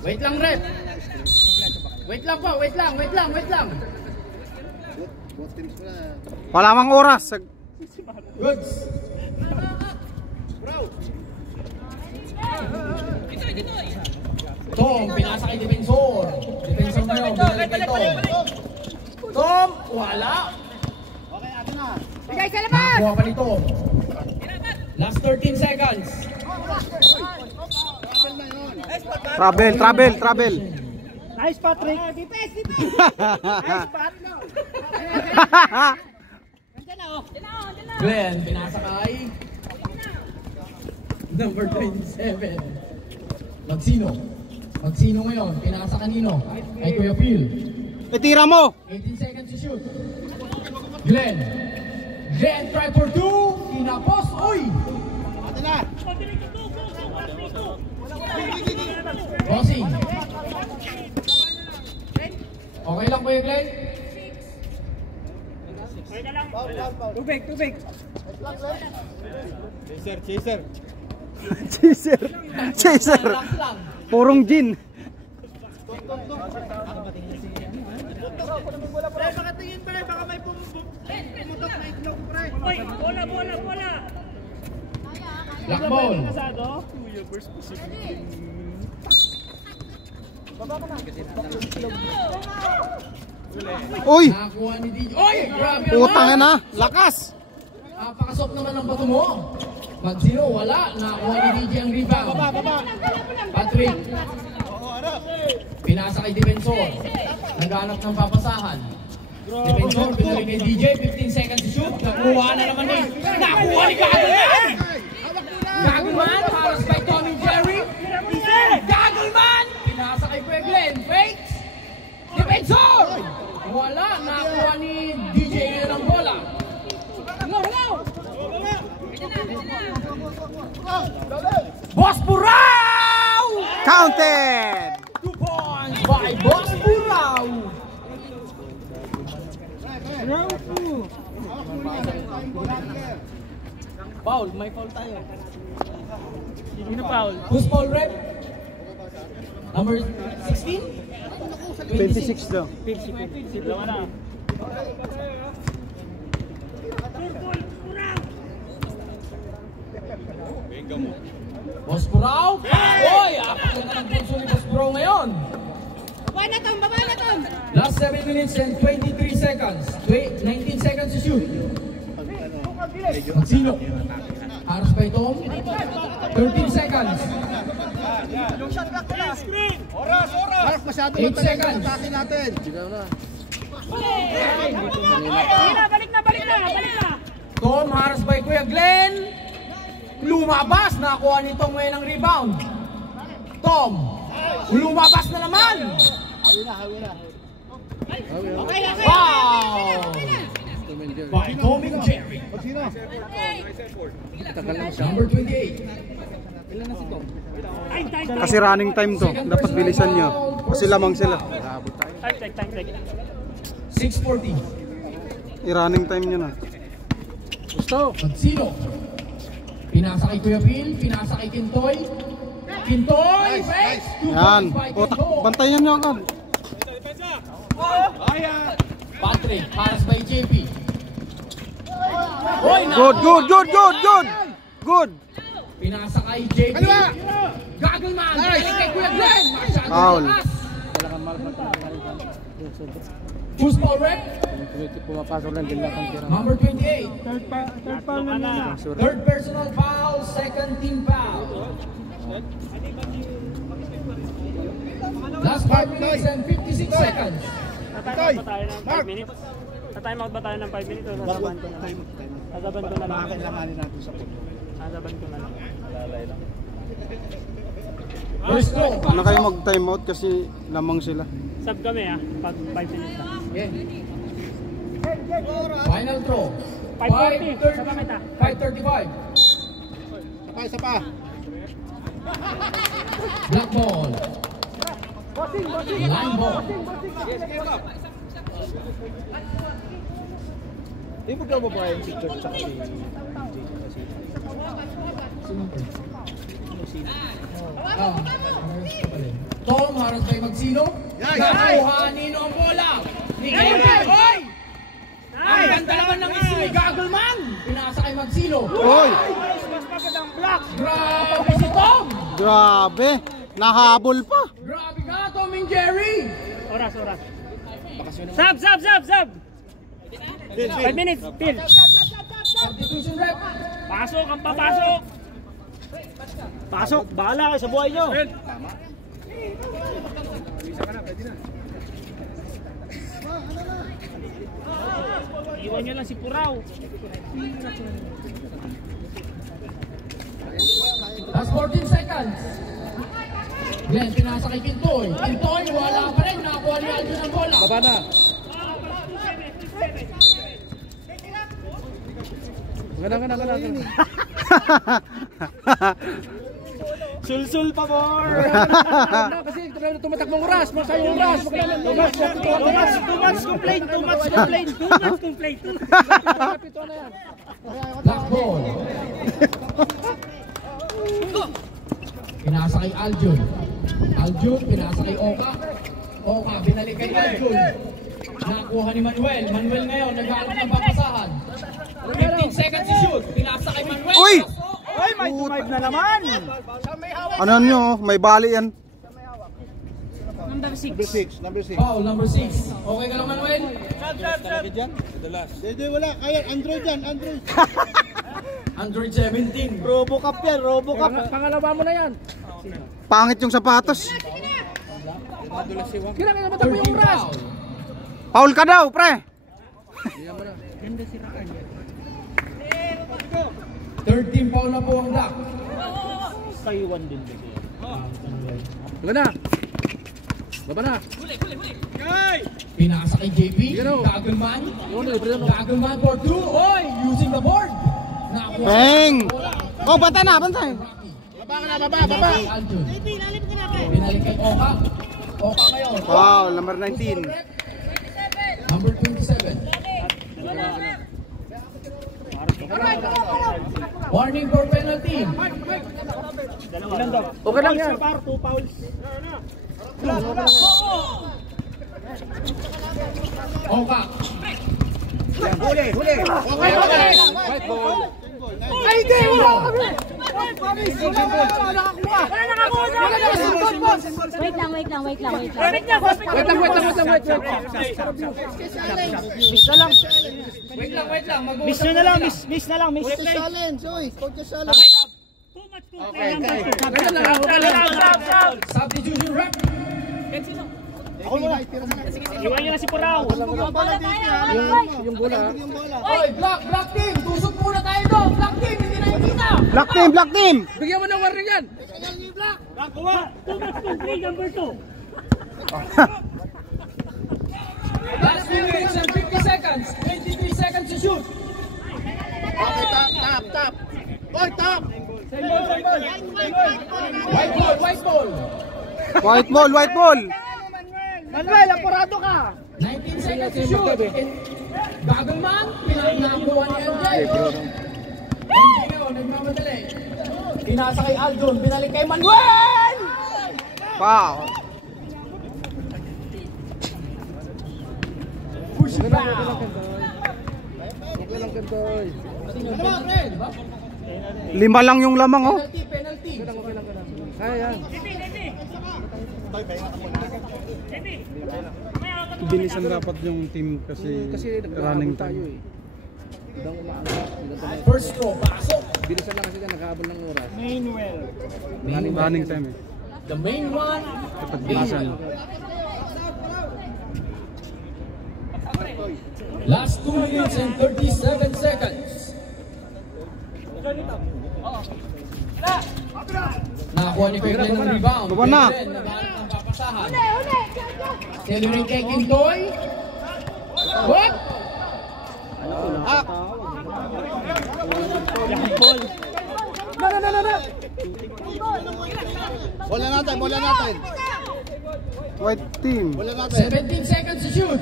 Wait lang, rep. Wait lang po, wait lang. Wala mang oras. Goods. Tom, pinasa kay Defensor. Defensor na yun, binalik kay Tom. Tom, wala. Okay, ato na. Bigay sa labas! Nakuha pa ni Tom. Last 13 seconds. Travel. Nice, Patrick. Dipes! Nice, Pat. Glenn, pinasa kay number 27. Magsino ngayon, pinasa kanino? Ay Kuya Phil. Tira mo. 18 seconds to shoot. Glenn, try for 2. Kinapos, uy! Ato na. Bossing. Okay lang Kuya Glenn? Tubig. Chaser. Relax lang. Purong gin. Pre, makatingin pre, baka may pumutok na itlog pre. Oy, bola. Black ball. Uy! Nakakuha ni DJ. Oy! Grabe Putang naman! na. Lakas. Pakasok naman ang bato mo. Magsino, wala. Nakakuha ni DJ ang rebound. Patrick. Pinasa kay Defensor. Naghanap ng papasahan. Defensor, pinalik kay DJ. 15 seconds to shoot. Nakuha na naman ni. Nakuha ni Gagelman! Gagelman, halos kay Tommy Jerry. Gagelman! Pinasa kay Kuya Glenn. Fakes. Defensor! Wala. Nakuha ni DJ na ng bola. Boss Burao! Counted! 2 points by Boss Burao. Foul, may foul tayo. Sino foul? Who's foul, rep? Number 16? 26 daw. Dalawa na. Boss Burao? Oy! Apak na ng punso ni Boss Burao ngayon. Baba na Tom! Last 7 minutes and 23 seconds. 19 seconds to shoot. Magsino? Haros pa Tom? 13 seconds. Mark, masyado 8 seconds. Atake natin. Balik na! Tom, haros by Kuya Glenn. Lumabas. Nakakuha ni Tom ngayon ang rebound. Tom, lumabas na naman. Hawi na. Okay. Wow! By Tommy Jerry. Sino? Number 28. Kasi running time to. Dapat bilisan nyo. Kasi lamang sila. Time. 6:40. I-running time nyo na. Magsino? Pinasa kay Kuya Phil, pinasa kay Kintoy. Kintoy! Face! 2 Yan. points by Putak. Kintoy. Bantayan nyo agad. Patrick, pass by JP. Oy, Good. pinasa kay JP. Gagelman! Pinalik kay Kuya Glenn! Masyado Foul. lakas. Who's foul, rep? Number 28. Third foul na. Third personal foul, second team foul. Last 5 minutes and 56 seconds. Mark! Time-out ba tayo ng 5 minutes o sasaban ko na lang? Sasaban ko na lang. Kailanganin natin sa puno. Sasaban ko na lang. First throw. Ano kayo mag-time out kasi lamang sila. Sub kami pag 5 minutes na. Yeah. Final throw. 5:40. Sa kamita. 5:35. Isa pa. Black ball. Line ball. Hindi mo daw ba yung si Kurt tsaka si DJ? Ayos ka pala. para sa Magsino. Nakuha Nino ang bola. Ni Kelvin. Hoy! Ang ganda naman ng isi ni Gagelman. Pinasa kay Magsino. Oy! Mas magandang block. Grabe si Tom. Grabe! Nahabol pa! Grabe ka, Tom and Jerry. Oras. Sub. 5 minutes. Pil. Substitution rep. Pasok ang papasok. Pasok. Bahala kayo sa buhay nyo. Iwan nyo lang si Puraw. Last 14 seconds. Glenn, pinasa kay Kintoy. Kintoy, wala pa rin. Nakakuha ni Aldo ng bola. Baba na. Gana. Sul pa more. Kasi tumatakbong oras. Masaya yung oras. Too much complaint. Black ball. Pinasa kay Aljun. Aljun, pinasa kay Oka. Oka, binalik kay Aljun. Nakuha ni Manuel. Manuel ngayon, nag-aalap ng papasahan. 15 seconds to shoot. Pinasa kay Manuel. Uy! Ay, may 5 na naman. Ano nyo? May bali yan. Number 6. Foul, number 6. Okay ka lang, Manuel? Hindi, wala. Kaya, Android yan. Android 17. Robocop yan, Robocop. Pangalawa mo na yan. Pangit yung sapatos. Kailangan naman tapo yung 13 oras. foul. Paul ka daw, pre! 13 foul na po ang Black. Taiwan din. Baba na. Pinasa kay JP. Gano. Gagelman. Gagelman for 2. Oy, using the board. Nakuha. Bang! Oh, bantay na, bantay! Baba. Aljun. Binalik kay Oka. Oka ngayon. Wow, number 19. Number 27. Warning for penalty. Okay lang yan. 2 fouls. Oka. Huli. White ball. Ay, hindi! Wala kami! Nakakuha! Wait lang. Wait lang. Miss nyo na lang, miss na lang. Challenge, oy. Too much complaint. Substitution rep. Iwan nyo na si Puraw. Yung bola. Oy, Black team. Tusok muna tayo doon. Black team, hindi na nakikita. Black team! Bigyan mo ng warning yan. Kuha. Too much complaint, number 2. Last 2 minutes and 50 seconds. 23 seconds to shoot. Okay, tap. Oy, tap. White ball. Manuel, apurado ka. 19 seconds to shoot. Gagelman, pinakakuha ni MJ. MJ ngayon, nagmamadali. Pinasa kay Aldon, binalik kay Manuel! Wow! Push it back! Lima lang yung lamang, oh. Penalty. Kaya yan. Bilisan dapat yung team kasi running tayo time. First throw, pasok. Bilisan lang kasi yan, naghahabol ng oras. Manuel. Running time eh. The main one. Dapat bilisan. Last 2 minutes and 37 seconds. Nakakuha ni Kuya Glenn ng rebound. Baba na. Kuya Glenn, naghanap ng papasahan. Tailoring kay Kintoy. What? Bola natin. White team. 17 seconds to shoot.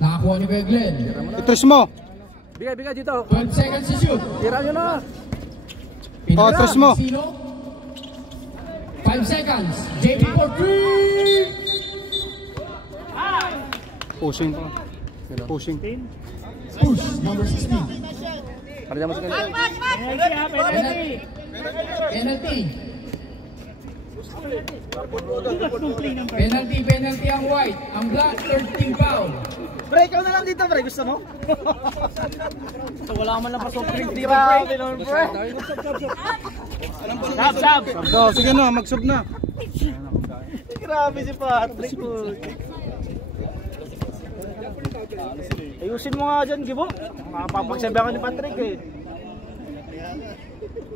Nakakuha ni Kuya Glenn. Itris mo. Bigay dito. 12 seconds to shoot. Tira nyo na. Oh, tres mo. 5 seconds. JP for 3. Pushing pa. Pushing. Push, number 16. Penalty ha, penalty. Penalty. Penalty ang white. Ang black, 13 foul. Pre, ikaw na lang dito, pre. Gusto mo? Wala man lang pasok. Grabe naman, pre. Sab. Daw, sige na, mag-sub na. Grabe si Patrick. Ayusin mo nga dyan, Gibo. Makapapagsabi ako ni Patrick eh.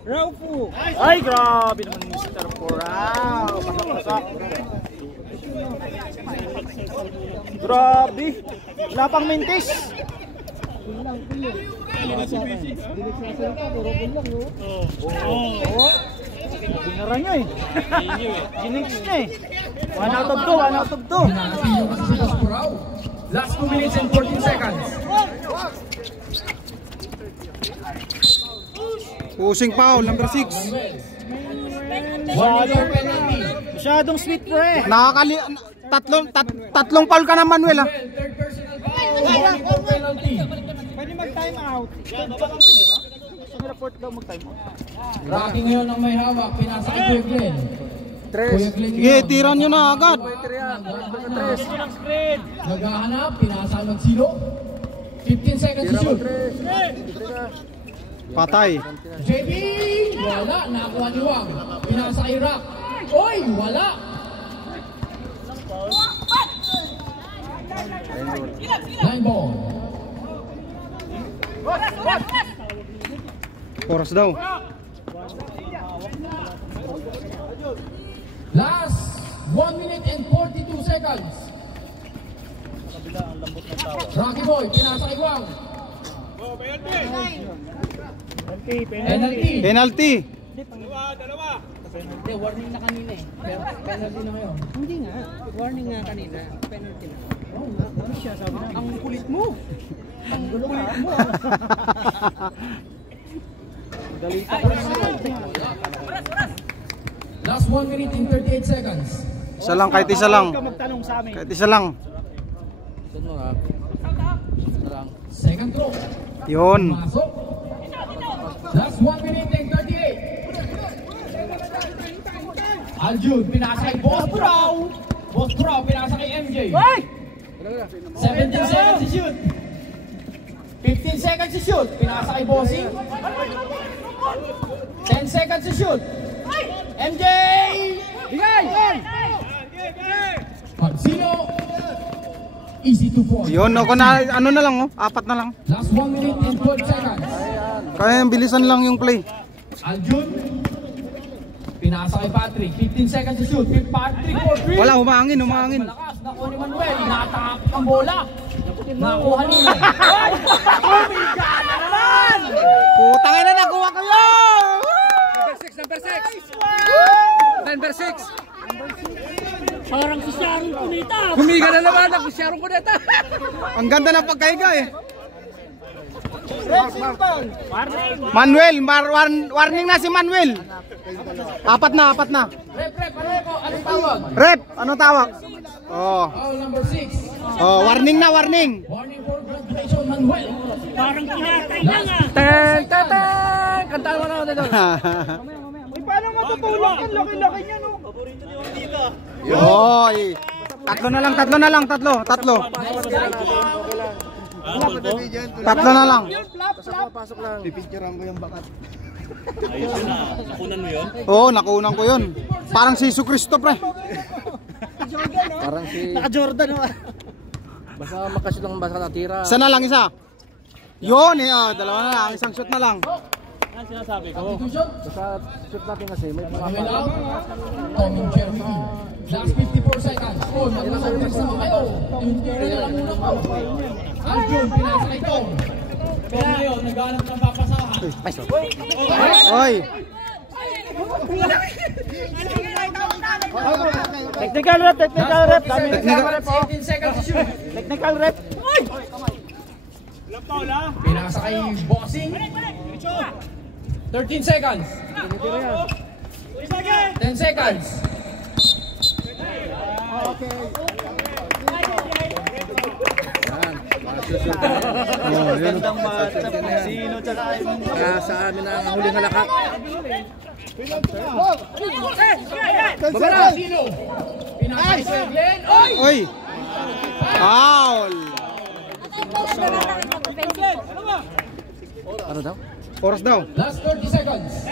Raufu! Ay, grabe naman ni Mr. Porao. Pasak-pasak. Grabe. Wala pang mintis. Binara niya eh. Ginix niya eh. 1 out of 2, 1 out of 2. Pinakasin yung kasi si Boss Purao. Last 2 minutes and 14 seconds. Pushing foul, number 6. 1 minute penalty. Masyadong sweet, pre. Nakakali... Tatlong foul ka na, Manuel, ah. Third personal foul. 1 minute penalty. Pwede mag-time out. Sa report daw mag-time out. Rocky ngayon ang may hawak. Pinasa kay Kuya Glenn. Kuya Glenn Sige, tiran nyo na agad. naghahanap. Pinasa ng silo. 15 seconds to shoot. Patay. JB! Wala. Nakakuha ni Wang. Pinasa kay Rock. Oy! Wala! Line ball. Oras daw. Last 1 minute and 42 seconds. Rocky Boy, pinasa kay Wang. Penalty. Penalty. Hindi, warning na kanina eh. Pero penalty na ngayon. Hindi nga. Warning nga kanina. Penalty na. Ano siya sabi na? Ang kulit mo. Ang kulit mo. Last 1 minute and 38 seconds. Isa lang, kahit isa lang. Ikaw magtanong sa amin. Kahit isa lang. Second throw. Yun. Masok. Last 1 minute and 38. Aljun, pinasa kay Boss Purao. Boss Purao, pinasa kay MJ. 17 seconds to shoot. 15 seconds to shoot. Pinasa kay Bossing. 10 seconds to shoot. MJ! Bigay! Magsino. Easy to point. Yun, ako na, ano na lang, oh. 4 na lang. Last 1 minute and 12 seconds. Kaya bilisan lang yung play. Aljun. Pinasa kay Patrick. 15 seconds to shoot. Patrick for 3. Wala, humangin, humangin. Malakas. Nakuha ni Manuel. Nakatapik ang bola. Nakuha nila. Ay! Umiga na naman! Putang ina, nakuha ko yun! Number 6. Number 6. Parang si Sharon Cuneta. Humiga na naman ako si Sharon Cuneta. Ang ganda ng pagkaiga eh. Manuel, warning na si Manuel. 4 na. Rep, ano ko? Anong tawag? Rep, ano tawag? Oh. Foul number 6. Oh, warning na, warning. Warning for graduation, Manuel. Parang kinatay na nga. Kantaan mo na ako dito. Paano matutulog yan? Laki-laki niya, no? Yoy. Tatlo na lang. Tatlo na lang. Pipicturean ko yung bakat. Ayun na. Nakunan mo yun? Oo, nakunan ko yun. Parang si Jesu Cristo, pre. Parang si... Naka-Jordan, no? Basta makashoot lang basta natira. Isa na lang, isa. Yun, dalawa na lang. Isang shot na lang. Yan sinasabi ko. Substitution. Basta shoot natin kasi may Manuel out. Tommy Jeremy. Last 54 seconds. Oh, mag-service naman kayo. Interior na lang muna po. Aljun, pinasa kay Tom. Tom ngayon, naghanap ng papasahan. Oy. Technical rep. Technical rep. 18 seconds to shoot. Technical rep. Pinasa kay Bossing. 13 seconds. 10 seconds. Oh, yan. Sino kaya sa amin ang huling halakak? Baba na. Sino? Pinasay ko yung Glenn. Oy! Oy! Foul! Ano daw? Oras daw. Last 30 seconds.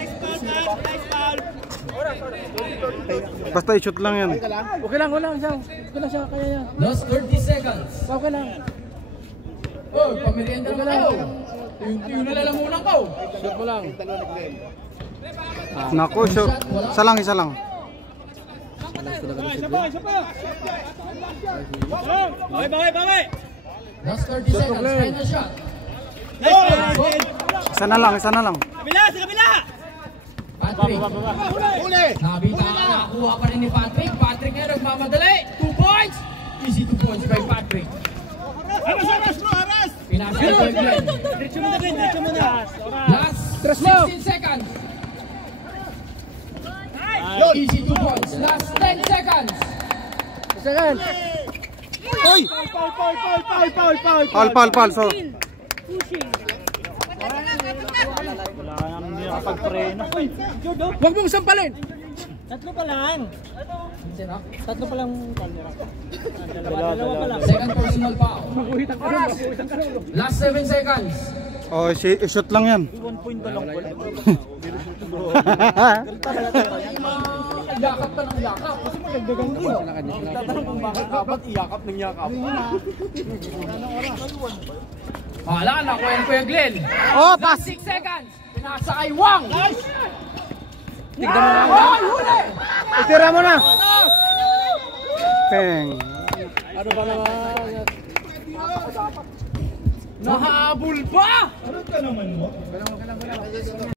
Basta i-shoot lang yan. Okay lang siya. Okay lang siya, kaya yan. Last 30 seconds. Okay lang. Oh, pamirienda naman ako. Yung nalalamunan ko. Shoot mo lang. Naku, shoot. Isa lang. Baway! Last 30 seconds. Final shot. Isa na lang. Kabila! Patrick. Nabita ka, nakuha pa rin ni Patrick. Patrick ngayon nagmamadali. 2 points. Easy 2 points by Patrick. Haras! Pinasay ko yung Glenn. Diretso mo na. Last 16 seconds. Easy 2 points. Last 10 seconds. Oy! Foul. So, Hindi nakapag-preno. Huwag mong sampalin! Tatlo pa lang. Sino? Tatlo pa lang camera. Dalawa pa lang. Second personal foul. Last 7 seconds. oh, shoot lang yan. 1 point na lang pala. Yakap ka ng yakap. Kasi magagdagan ko. Tatanong kung bakit dapat iyakap ng yakap. Wala, nakuha ko yung Glenn. Oh, pass! Last 6 seconds. Pinasa kay Wang. Tignan mo lang. Hoy, huli! Itira mo na! Peng! Ano ba naman? Nahabol pa!